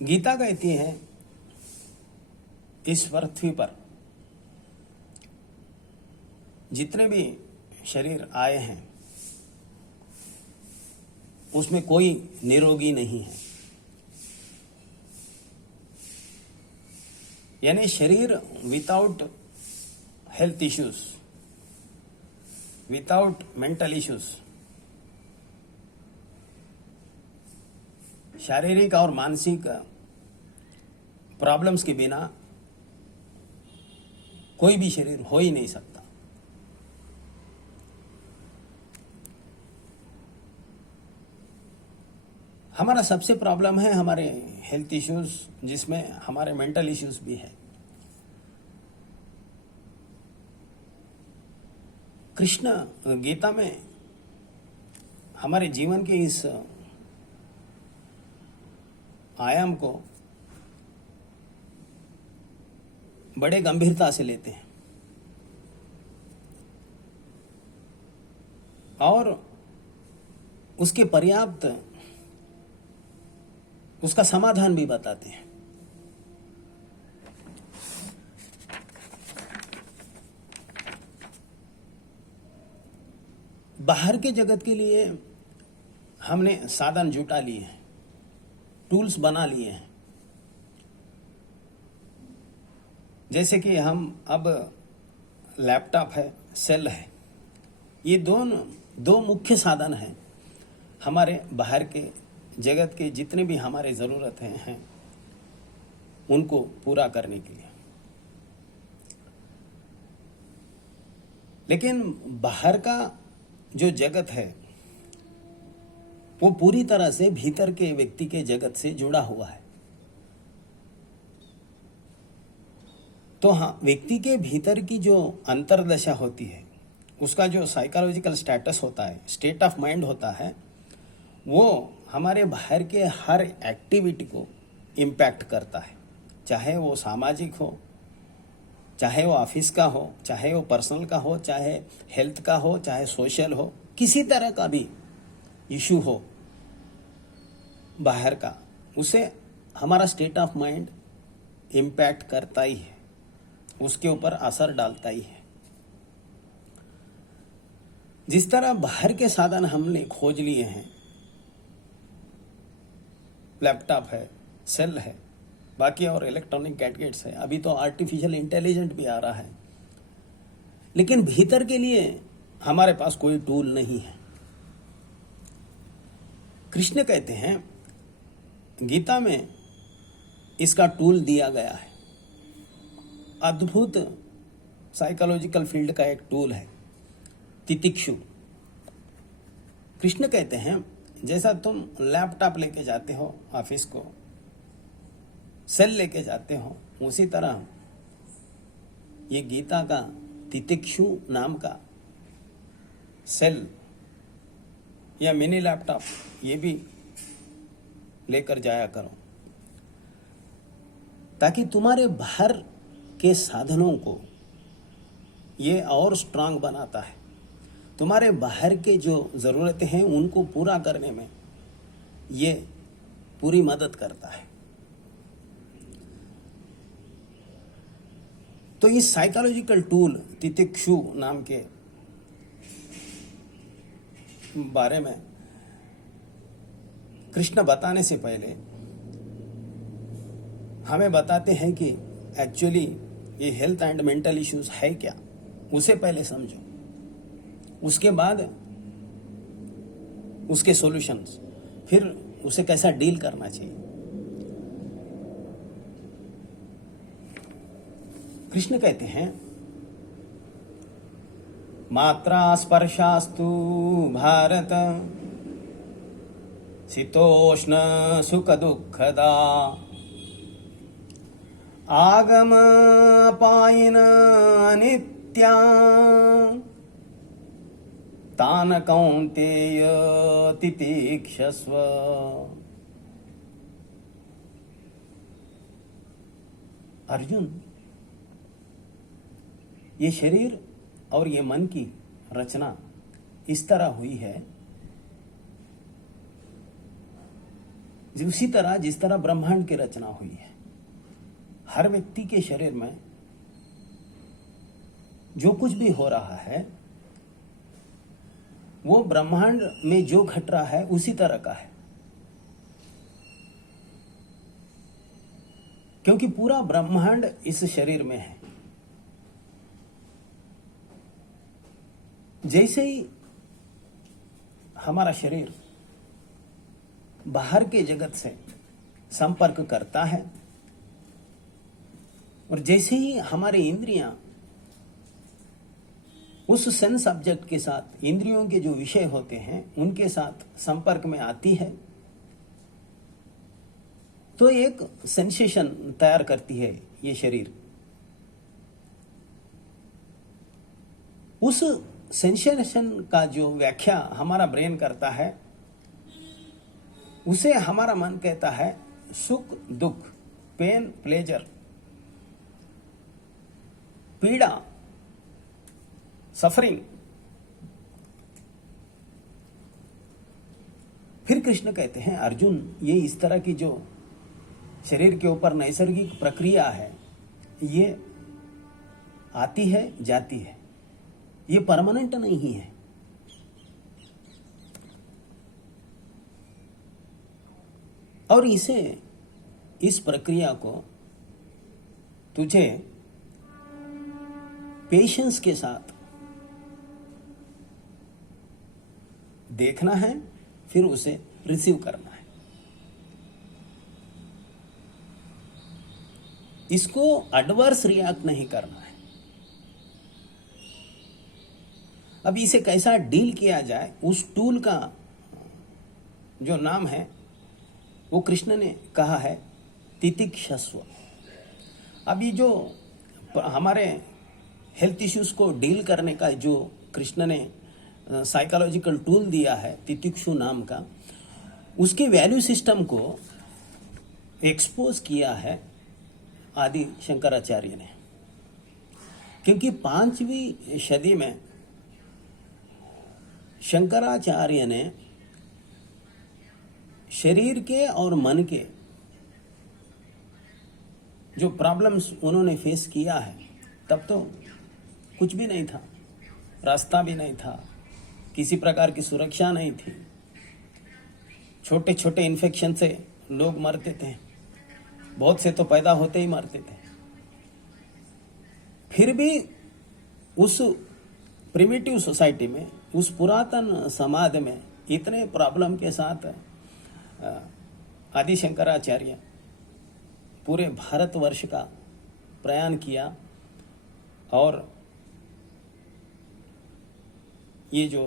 गीता कहती है इस पृथ्वी पर जितने भी शरीर आए हैं उसमें कोई निरोगी नहीं है। यानी शरीर without health issues, without mental issues, शारीरिक और मानसिक प्रॉब्लम्स के बिना कोई भी शरीर हो ही नहीं सकता। हमारा सबसे प्रॉब्लम है हमारे हेल्थ इश्यूज, जिसमें हमारे मेंटल इश्यूज भी है। कृष्ण गीता में हमारे जीवन के इस आयाम को बड़े गंभीरता से लेते हैं और उसके पर्याप्त उसका समाधान भी बताते हैं। बाहर के जगत के लिए हमने साधन जुटा लिए हैं, टूल्स बना लिए हैं। जैसे कि हम अब लैपटॉप है, सेल है, ये दो मुख्य साधन हैं हमारे बाहर के जगत के जितने भी हमारे ज़रूरतें हैं उनको पूरा करने के लिए। लेकिन बाहर का जो जगत है वो पूरी तरह से भीतर के व्यक्ति के जगत से जुड़ा हुआ है। तो हाँ, व्यक्ति के भीतर की जो अंतर्दशा होती है, उसका जो साइकोलॉजिकल स्टेटस होता है, स्टेट ऑफ माइंड होता है, वो हमारे बाहर के हर एक्टिविटी को इम्पैक्ट करता है। चाहे वो सामाजिक हो, चाहे वो ऑफिस का हो, चाहे वो पर्सनल का हो, चाहे हेल्थ का हो, चाहे सोशल हो, किसी तरह का भी इशू हो बाहर का, उसे हमारा स्टेट ऑफ माइंड इम्पैक्ट करता ही है, उसके ऊपर असर डालता ही है। जिस तरह बाहर के साधन हमने खोज लिए हैं, लैपटॉप है, सेल है, बाकी और इलेक्ट्रॉनिक गैजेट्स है, अभी तो आर्टिफिशियल इंटेलिजेंट भी आ रहा है, लेकिन भीतर के लिए हमारे पास कोई टूल नहीं है। कृष्ण कहते हैं गीता में इसका टूल दिया गया है। अद्भुत साइकोलॉजिकल फील्ड का एक टूल है तितिक्षु। कृष्ण कहते हैं जैसा तुम लैपटॉप लेके जाते हो ऑफिस को, सेल लेके जाते हो, उसी तरह ये गीता का तितिक्षु नाम का सेल या मिनी लैपटॉप ये भी लेकर जाया करो, ताकि तुम्हारे बाहर के साधनों को ये और स्ट्रांग बनाता है। तुम्हारे बाहर के जो ज़रूरतें हैं उनको पूरा करने में ये पूरी मदद करता है। तो इस साइकोलॉजिकल टूल तितिक्षु नाम के बारे में कृष्ण बताने से पहले हमें बताते हैं कि एक्चुअली ये हेल्थ एंड मेंटल इश्यूज है क्या, उसे पहले समझो, उसके बाद उसके सॉल्यूशंस, फिर उसे कैसा डील करना चाहिए। कृष्ण कहते हैं मात्रा स्पर्शास्तु भारत शीतोष्ण सुख दुःखदा आगम पायिन अनित्या तान कौन्तेय तितिक्षस्व। अर्जुन, ये शरीर और ये मन की रचना इस तरह हुई है उसी तरह जिस तरह ब्रह्मांड की रचना हुई है, हर व्यक्ति के शरीर में जो कुछ भी हो रहा है वो ब्रह्मांड में जो घट रहा है उसी तरह का है, क्योंकि पूरा ब्रह्मांड इस शरीर में है। जैसे ही हमारा शरीर बाहर के जगत से संपर्क करता है और जैसे ही हमारी इंद्रियां उस सेंस ऑब्जेक्ट के साथ, इंद्रियों के जो विषय होते हैं उनके साथ संपर्क में आती है, तो एक सेंसेशन तैयार करती है ये शरीर। उस सेंसेशन का जो व्याख्या हमारा ब्रेन करता है उसे हमारा मन कहता है सुख दुख, पेन प्लेजर, पीड़ा सफरिंग। फिर कृष्ण कहते हैं अर्जुन, ये इस तरह की जो शरीर के ऊपर नैसर्गिक प्रक्रिया है ये आती है जाती है, ये परमानेंट नहीं है। और इस प्रक्रिया को तुझे पेशेंस के साथ देखना है, फिर उसे रिसीव करना है। इसको एडवर्स रिएक्ट नहीं करना है। अब इसे कैसा डील किया जाए, उस टूल का जो नाम है वो कृष्ण ने कहा है तितिक्षस्व। अभी जो हमारे हेल्थ इश्यूज को डील करने का जो कृष्ण ने साइकोलॉजिकल टूल दिया है तितिक्षु नाम का, उसके वैल्यू सिस्टम को एक्सपोज किया है आदि शंकराचार्य ने। क्योंकि 5वीं सदी में शंकराचार्य ने शरीर के और मन के जो प्रॉब्लम्स उन्होंने फेस किया है, तब तो कुछ भी नहीं था, रास्ता भी नहीं था, किसी प्रकार की सुरक्षा नहीं थी, छोटे छोटे इन्फेक्शन से लोग मरते थे, बहुत से तो पैदा होते ही मरते थे। फिर भी उस प्रिमिटिव सोसाइटी में, उस पुरातन समाज में इतने प्रॉब्लम के साथ आदि शंकराचार्य पूरे भारतवर्ष का प्रयाण किया और ये जो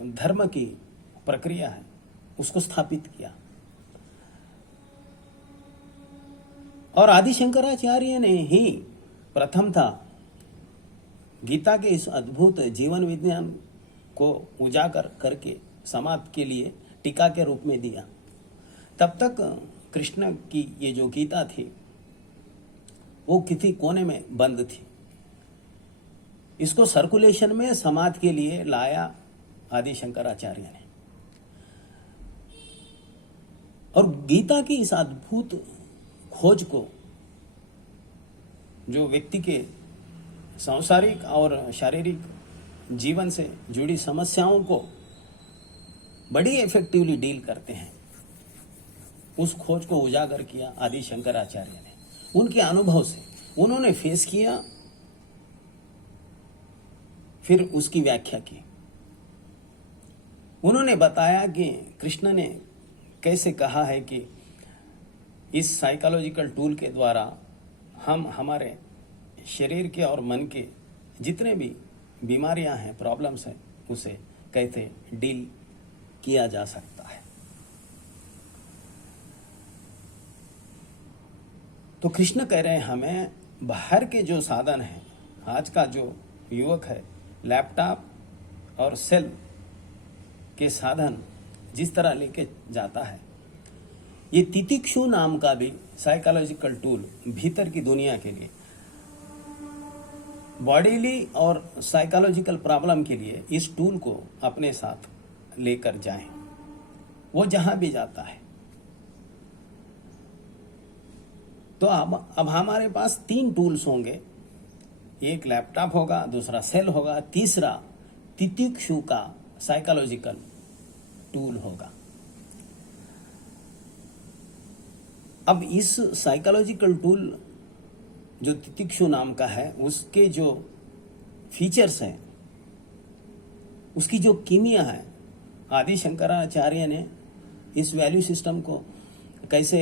धर्म की प्रक्रिया है उसको स्थापित किया। और आदि शंकराचार्य ने ही प्रथम था गीता के इस अद्भुत जीवन विज्ञान को उजागर करके समाज के लिए टीका के रूप में दिया। तब तक कृष्ण की ये जो गीता थी वो किसी कोने में बंद थी। इसको सर्कुलेशन में समाज के लिए लाया आदि शंकराचार्य ने। और गीता की इस अद्भुत खोज को, जो व्यक्ति के सांसारिक और शारीरिक जीवन से जुड़ी समस्याओं को बड़ी इफेक्टिवली डील करते हैं, उस खोज को उजागर किया आदि शंकराचार्य ने। उनके अनुभव से उन्होंने फेस किया, फिर उसकी व्याख्या की। उन्होंने बताया कि कृष्ण ने कैसे कहा है कि इस साइकोलॉजिकल टूल के द्वारा हम हमारे शरीर के और मन के जितने भी बीमारियां हैं, प्रॉब्लम्स हैं, उसे कैसे डील किया जा सकता है। तो कृष्ण कह रहे हैं हमें बाहर के जो साधन हैं, आज का जो युवक है लैपटॉप और सेल के साधन जिस तरह लेके जाता है, ये तितिक्षु नाम का भी साइकोलॉजिकल टूल भीतर की दुनिया के लिए, बॉडीली और साइकोलॉजिकल प्रॉब्लम के लिए इस टूल को अपने साथ लेकर जाएं। वो जहां भी जाता है तो अब हमारे पास 3 टूल्स होंगे, एक लैपटॉप होगा, दूसरा सेल होगा, तीसरा तितिक्षु का साइकोलॉजिकल टूल होगा। अब इस साइकोलॉजिकल टूल जो तितिक्षु नाम का है, उसके जो फीचर्स हैं, उसकी जो कीमिया है, आदि शंकराचार्य ने इस वैल्यू सिस्टम को कैसे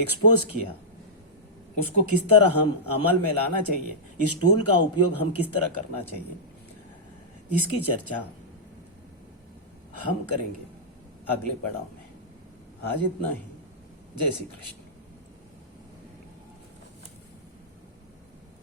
एक्सपोज किया, उसको किस तरह हम अमल में लाना चाहिए, इस टूल का उपयोग हम किस तरह करना चाहिए, इसकी चर्चा हम करेंगे अगले पड़ाव में। आज इतना ही। जय श्री कृष्ण।